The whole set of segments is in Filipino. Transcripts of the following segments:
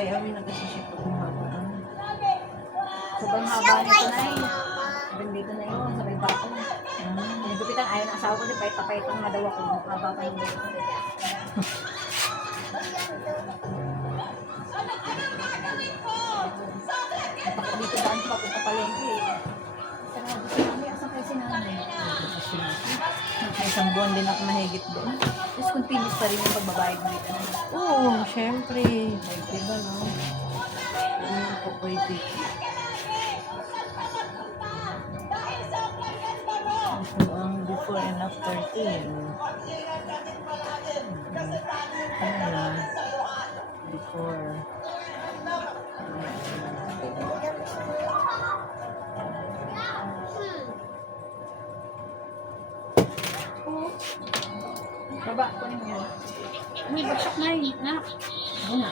Ay, amin na kasi siya pag mahaba. Sobrang haba nito na eh. Dito na yun, sa may bato. Ah, Nagupitan, ayaw ng asawa ko din, pahit-pahitang nga daw ako. Haba pa yung dito. Dito daan pa, punta palengke eh. Saan nga gusto namin, asan kayo sinanay? may isang buwan din ako mahigit doon. Tapos continuous pa rin yung pagbabayad dito. Oo, syempre. Ay, diba, no? Ano po pwede? Ito ang before and after tin. Ano na? Before. Baba, kunin mo yan. Uy, bagsak na yun. Nak. Ano na?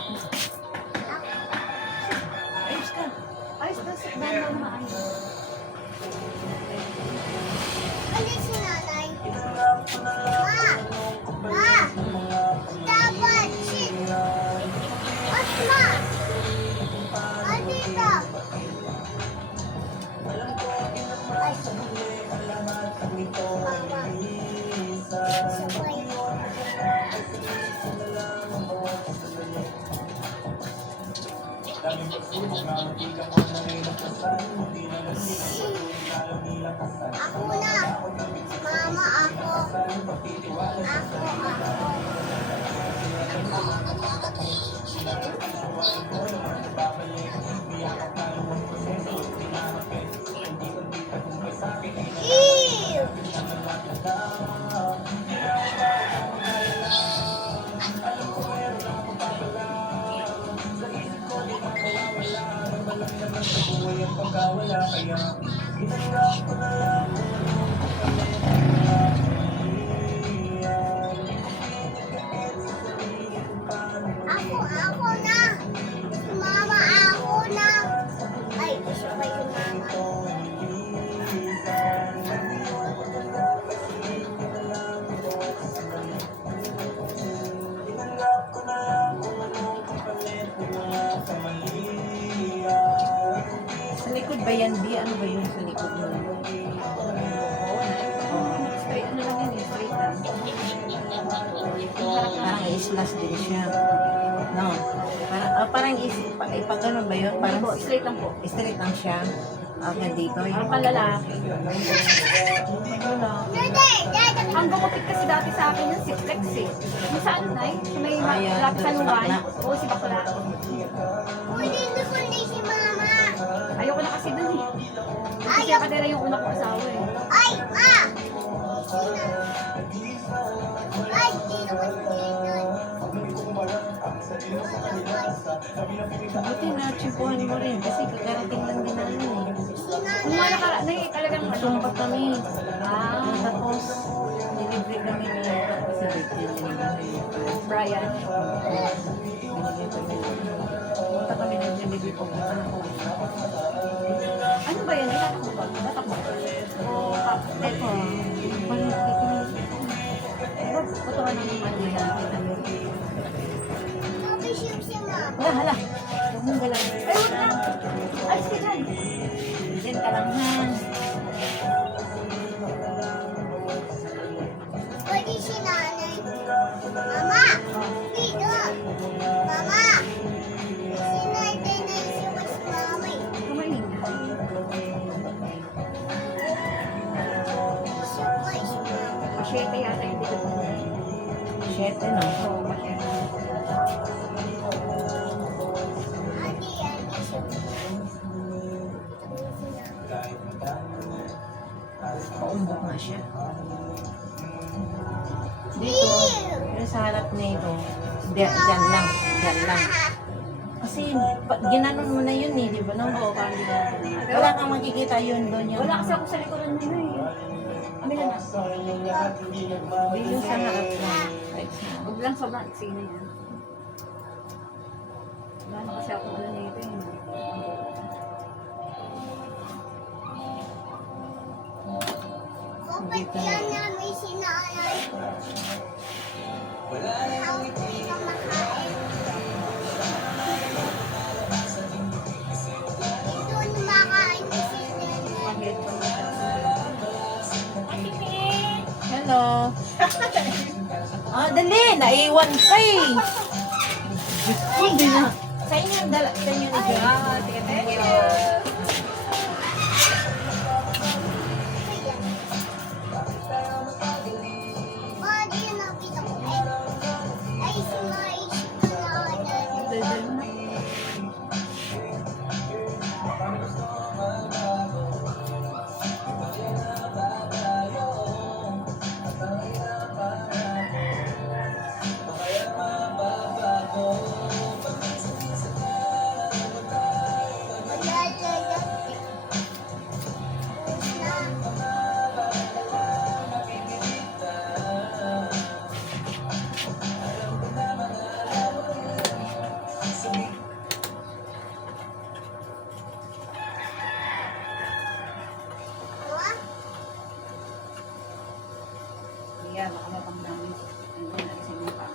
Ayos ka. Ayos ka, sit down lang na ayos. Ano si nanay? Ma! Dapat! Shit! Asma! Dito! Ay, mama. Sabay. Ako na! Mama, ako! Ew! Ako na! Mama, ako na! Ay, gusto pa yung mama. Sa likod ba yan, Di? Ano ba yun sa likod mo? Straight, ano lang yan eh, straight lang. Parang i-slash din siya. No? Parang pag ano ba yun? Parang Po, straight lang po. straight lang siya. Hanggang dito. Parang panlalaki. Ang gumupit kasi dati sa akin yung si Flex eh. Yung saan na eh? Sa may Ayan, malapit sa si luwan. Bakla. Oo, si Bakla. Kundi si mama. Ayoko na kasi dun eh. Kasi siya kadera yung una kong asawa eh. Ay, ma! Ay, dito ko Buti na, chipuhan mo rin. Kasi kakarating lang din namin eh. Kung nga talagang ano. Tumpak kami. Ah, Tapos, delivery kami ni sa birthday ni Brian. Punta kami ng delivery po. Ano ba yan? Itatakbo ba? Tatakbo? O cocktail? Ako, Putuhan ng ano yan. Nabiship si mama. Hala, hala. Huwag mong galang. Ay, huwag na! Alis ka dyan! Diyan ka lang ha. Pwede si nanay. Mama! Dito! Mama! Si nanay na isiwas si mama eh. Kumain na. Supply si mama. Pasyete yata yung dito. Siyete, no? Oo, pasyete. Adi, si Paumbok nga siya. Dito, pero sa harap na ito, dyan lang, dyan lang. Kasi ginanon mo na yun eh, di ba? No? Oo, parang di na. Wala kang makikita yun doon yung... Wala kasi ako sa likuran nila eh. Kami lang na. Di yung sa harap na. Huwag lang sobrang eksena yan. Wala na kasi ako ano nito eh. Kapag yan namin si nanay. Wala nang hindi ka makain. Hello. Ah, dali. Naiwan ka eh. Hindi na. Sa inyo yung dala. Sa inyo na dyan. Sige, thank you. Oh, di na nakita ko. Ay, sumaisip ka na nanay. Daldal na. Iya, baka mapagdami. Ayun, alisin mo pa.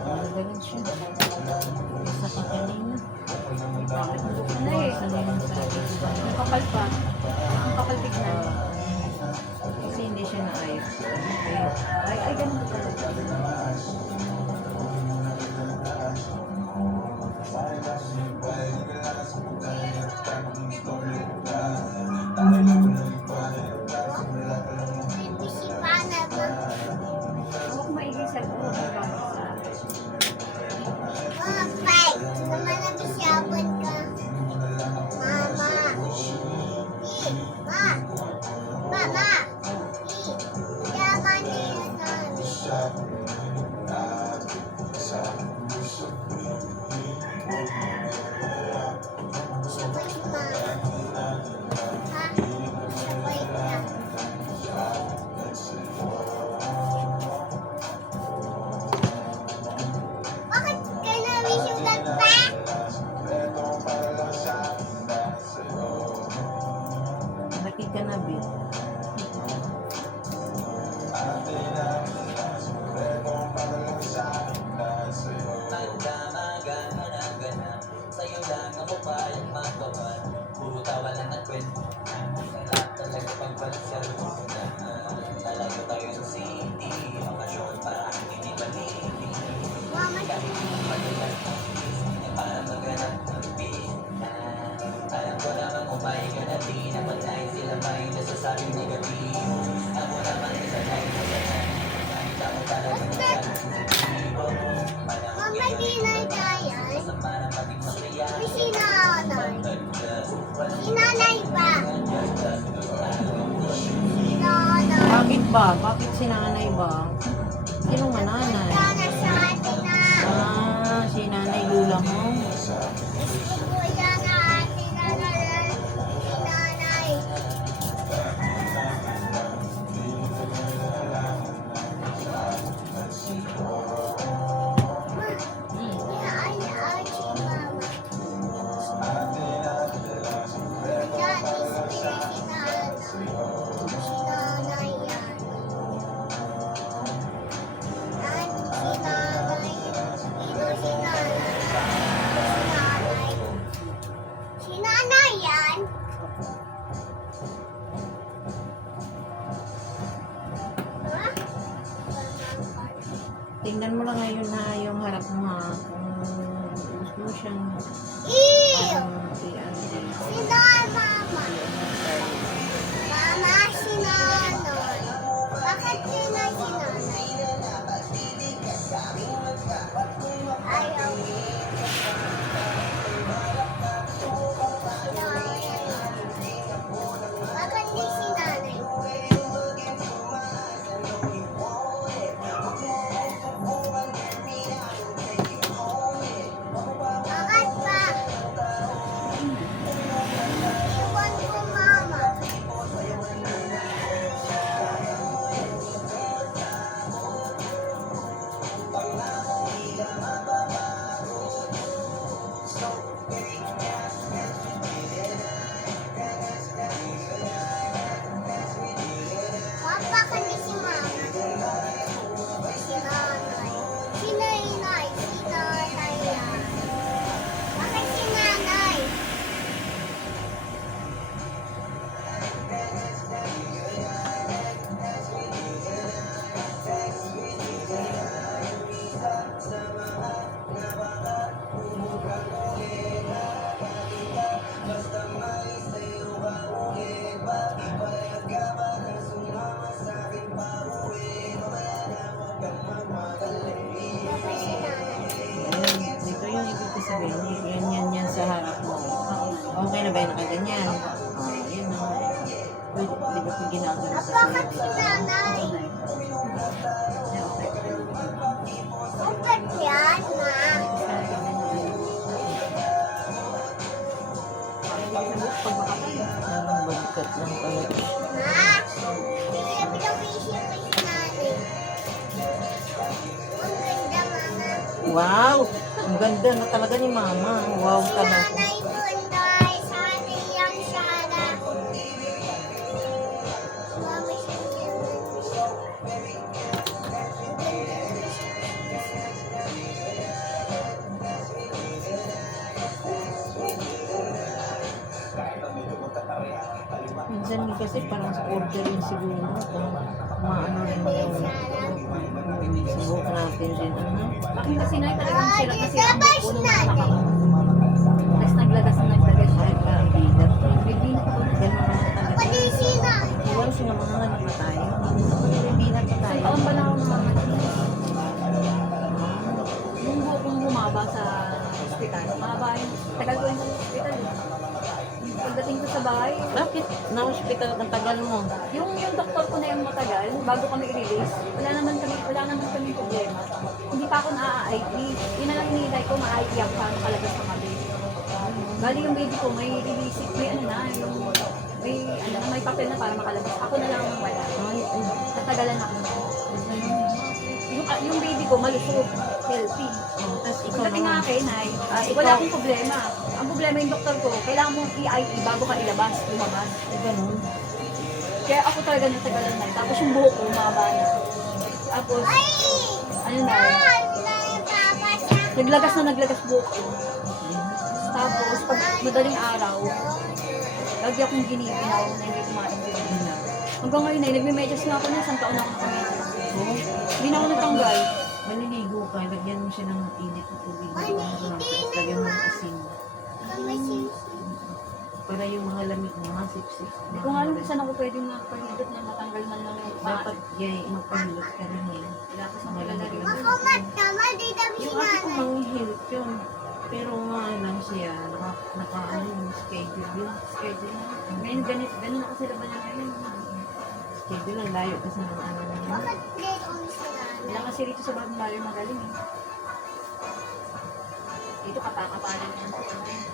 Magaling siya. Isa pa kanina. Ano eh? Ang kapal pa. Ang kapal tignan. Kasi hindi siya naayos. Ay, ganun pa talaga. Huwag maigay sa buong Bakit ka na-visual pa? Laki ka na, Bill. Sa'yo lang ako payang magawa. Puro tawa lang at kwento. Sarap talaga pagpalasal mo na. Lalayo tayo sa city. Bakasyon para hindi malili. Mama, Kahit hindi madalas ang peace, para maghanap ng peace. Alam ko naman kung may ka na di naman dahil sila may nasasabing negatibo. Ako naman isa dahil sa ganyan. Kahit ako talagang magkakasitibo. mama, di na tayan. Masama na maging masaya. May sinanay. Sinanay ba? Sinanay. Bakit ba? Bakit si nanay ba? Sino nga nanay? Sana sa atin na. Ah, si nanay Lula mo. Kuya na atin na sinanay. Sinanay yan. Tingnan mo lang ngayon na yung harap mo ha. Kung gusto mo siyang Ew! i-ano. Sinanay, mama. Mama, sinanay. Bakit sinanay? Ayaw. Bakit di sinanay? Bakit ba? Papa, kami si mama. Si nanay. Si nanay. Si nanay yan. Bakit si nanay? Bakit si nanay? Ayun, dito yung ibig sabihin. Yan sa harap mo. Okay na ba yung nakaganyan? Yun na. Pwede ba kung ginagawa Ah, sa bakit si nanay? Bakit yan, ma? Pag makapal. Anong bagkat lang pala. Ma? Hindi pinawisip ko si nanay. Ang ganda, mama. Wow! Ang ganda na talaga ni Mama. Wow Si talaga. nanay bunday. Sana yang sana. Mama, siya. Minsan kasi parang sa order yun siguro. Kung maano rin yung subukan natin din. Ano? Akin kasi na talagang sila kasi ang puno na nakaka. Tapos naglagas. Ay, parang bigat. Bibili na ko. Ganun naman talaga. Pati si nanay. Iwan sila mga anak na tayo. Bibigat na Isang tayo. taon pa lang ako namamatay. Yung buhok kong bumaba sa ospital. Mahaba yung tagal ko yung sa ospital. Pagdating ko sa bahay, Bakit? Na-hospital ang tagal mo. yung doktor ko na yung matagal, bago kami i-release, wala naman kami problema. Hindi pa ako na-IP. Yun na lang hinihintay ko, ma-IP ako paano kalabas ng kami. Bali yung baby ko, may release, may ano na, may papel na para makalabas. Ako na lang ang wala. Natagalan ako. Yung baby ko, malusog, healthy. Tapos ikaw Pagdating nga naman. kay Nay, wala akong problema. Ang problema yung doktor ko, kailangan mo i-IP bago ka ilabas, lumabas. Ganun. Kaya ako talaga natagalan na. Tapos yung buhok ko, mahaba na. Tapos, Ay! ano na, Papa siya. naglagas buhok ko. Tapos, pag madaling araw, lagi akong giniginaw na hindi kumain din. Hanggang ngayon ay nagme-medyas na ako na, isang taon na ako nakamedyas. Oo. Hindi na ako natanggal. Maliligo ka, lagyan mo siya ng init na tubig. Ay, Tapos hindi lagyan mo ng na, asin. Kami si Para yung mga lamig mo, masip-sip. Hindi ko nga alam kung saan ako pwedeng magpahilot na matanggal man lang yung paa. Dapat magpahilot ka rin eh. Tapos makalala rin. Makamat naman, di kami si Yung ate ko nanay. manghihilot yun. Pero nga lang siya, naka yung schedule yun. Schedule na. Ngayon ganun ako sila ba niya ngayon? Schedule lang, layo kasi ng ano na yun. Bakit dito kami si nanay? Wala kasi rito sa bagong layo magaling eh. Dito kapakapalan yan.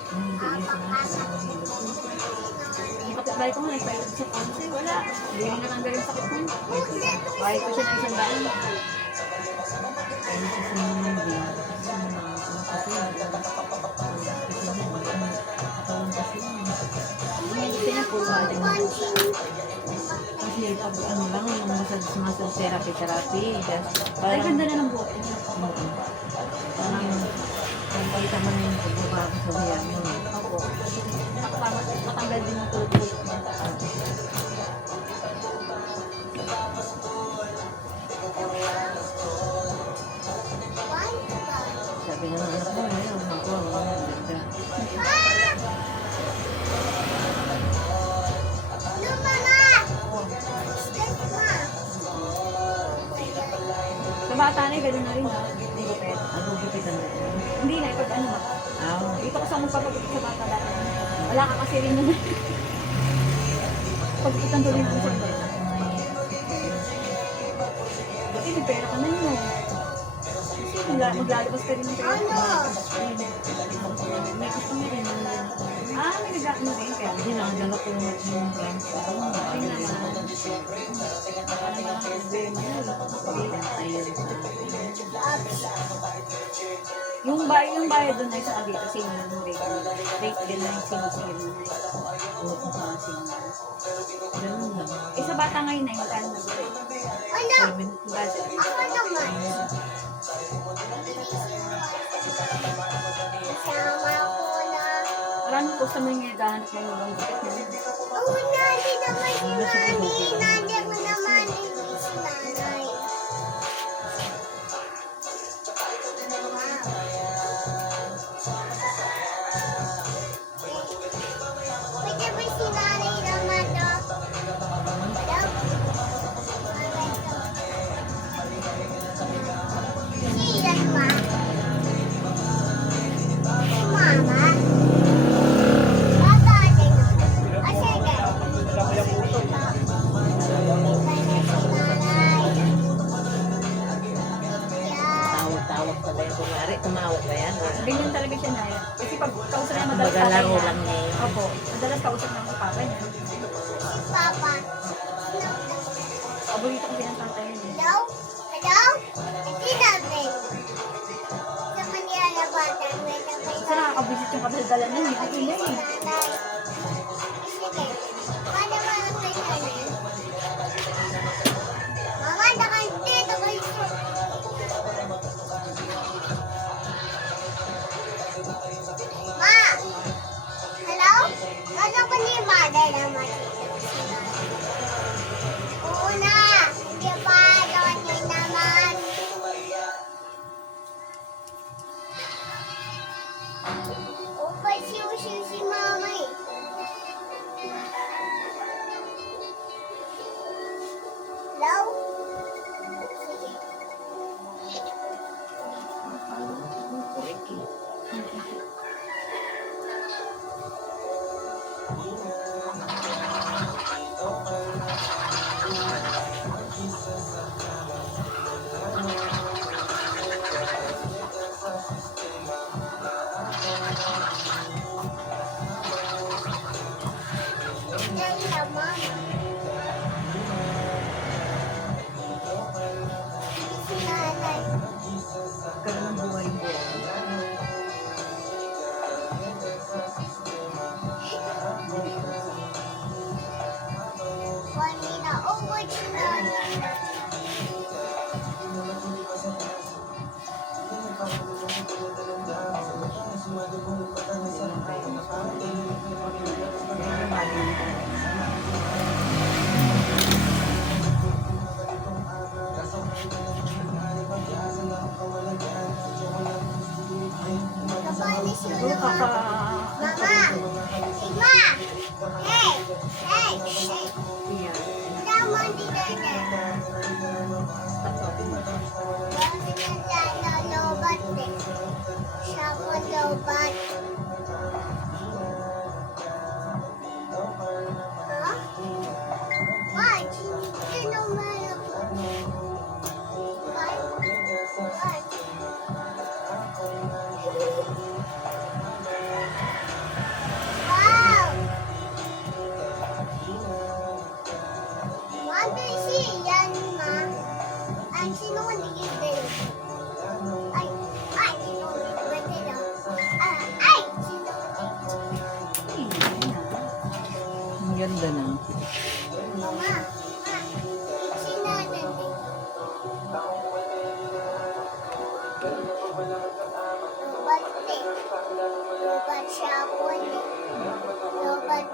Hindi yun sinasala ng hilot. Yung kapitbahay ko nga, nagpahilot sa ponce, wala. Hindi rin natanggal yung sakit ko. Kahit ko siya ng isang daan. Kaya sa sinunod din. Kasi katawan kasi yun. Ngayon gusto niya full body. Kasi pag ano lang, yung muscle therapy. Ay, Parang, ganda na ng buhok. parang, kung kita mo na yung pagbabago sa hair mo. Opo. Matanggal din yung kulot-kulot niya. Sabi nga ng anak mo, ayun, ako, ang ganda. Sa bata na, gano'n na rin ha. Hindi ko pwede. Ano gupitan mo? Hindi na, pag ano ba? Dito kasi ako magpapagupit sa bata dati. Wala ka kasi rin nun. Pagkupitan tuloy mo sa bata. Buti may pera ka na yun. Kasi maglalabas ka rin ng pera. May gusto mo rin. May nag-ano rin kaya. Kasi nakadala ko yung branch. Ayun naman. Ano ba ang problema yun? Ayun. Yung bayad doon ay sa dito, same lang yung rate din na yung sinusige mo na Ganun lang. Eh sa bata ngayon ay magkano na ba? Ano? Budget. Ako naman. Kasama ko na. Maraming customer yung naghahanap ng ibang ticket na yun. Oo, nandi naman si Mami. Nandi ko naman yung si Nanay. Pwede ba si Nanay naman to? Siyan ma. Si Mama. Bata din. Ah, sige. Tawag-tawag pa tayo. Kumari, tumawag ba yan? Ganyan talaga siya na yun. Kasi pag kausap niya madalas Kumbaga, tatay laro niya. lang niya yun. Opo, madalas kausap ng papa niya. Papa. Paborito ko din ang tatay niya. Hello? Hello? Hindi namin. Sa Manila na bata. Kasi nakakabisit yung kabaldala niya. Hindi ko niya eh. Nanay. Sige. Paano ba ang nanay? Mama, nakandito kayo. Ma! Hello? Ano ko ni Mother naman? Oo na! Hindi pa, Donnie naman. Upa siw-siw si Mama eh. Hello? Sige. Correct eh. Yan naman. Si Nanay. Karoon ng buhay mo. Juanita, over si Nanay. Kapanis yun Siguro naman. Mama! Sigma! Hey! Hey! Hey! Naman di Nene. Bakit nandala lobat eh? Siya ko lobat. Ha? What? Sino meron ko? What? What? Wow! Mother, si yan, ma. Ay, sino ang nagigil? Ay, sino ang nagigil? Ay, sino Ang ganda na. Mama, si Nanay. Lobat eh. Lobat siya po eh. Lobat.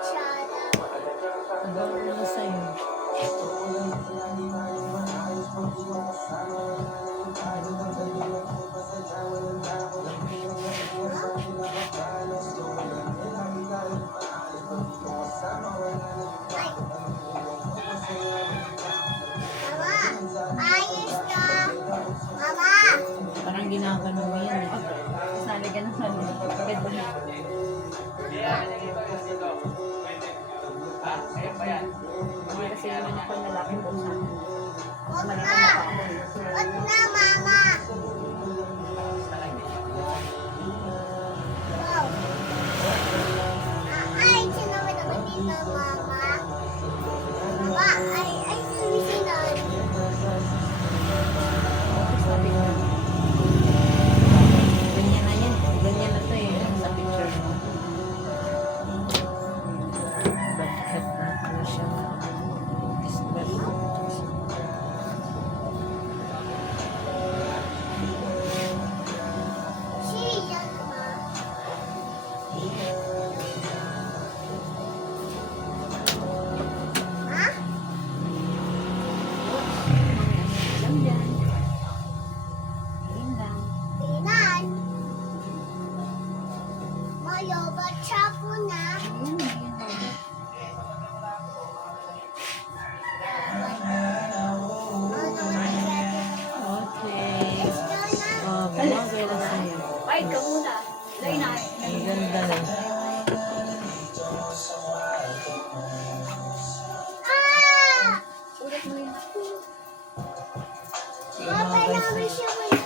Siya lang. Ang ganda na sa'yo. Ay. Mama, ayos ka. Mama, Parang ginagano mo yan eh. Tapos nalagyan ng ano. Ganda na. Kasi naman ako nalaking po sa akin. wag Malaki na. na pa ako. Wag na, Mama. Dahil na, Ang ganda na. Ah! ulit mo yun. Mapay namin siya wala.